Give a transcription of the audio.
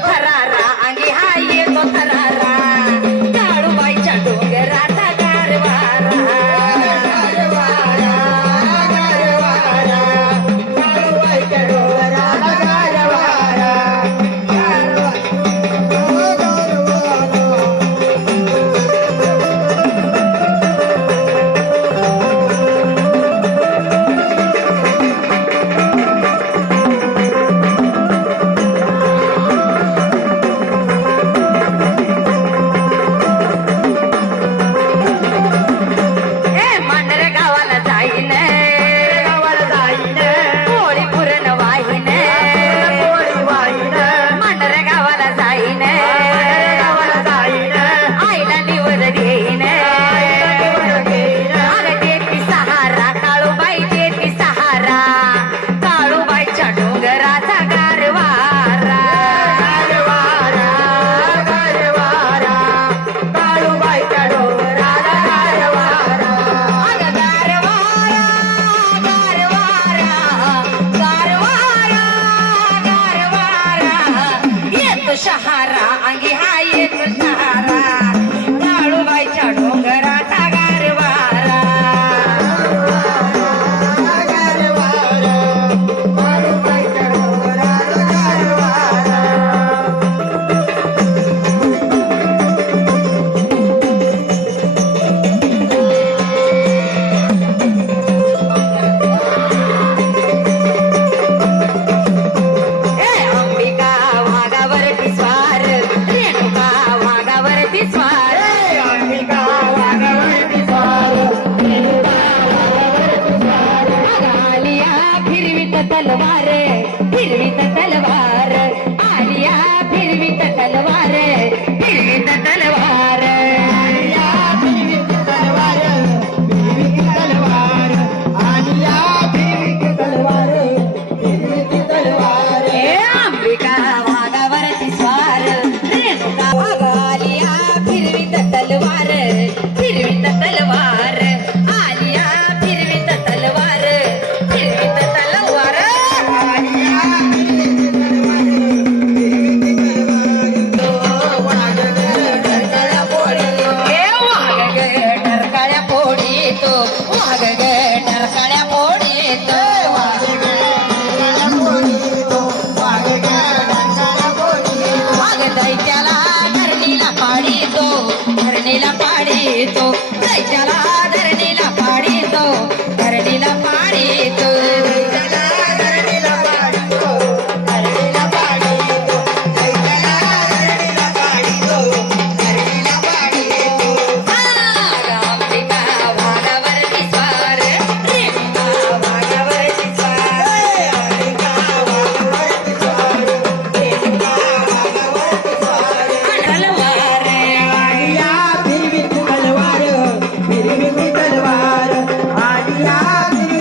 快乐 दैत्याला धरणीला पाडीतो धरणीला पाडीतो. दैत्याला धरणीला पाडीतो धरणीला पाडी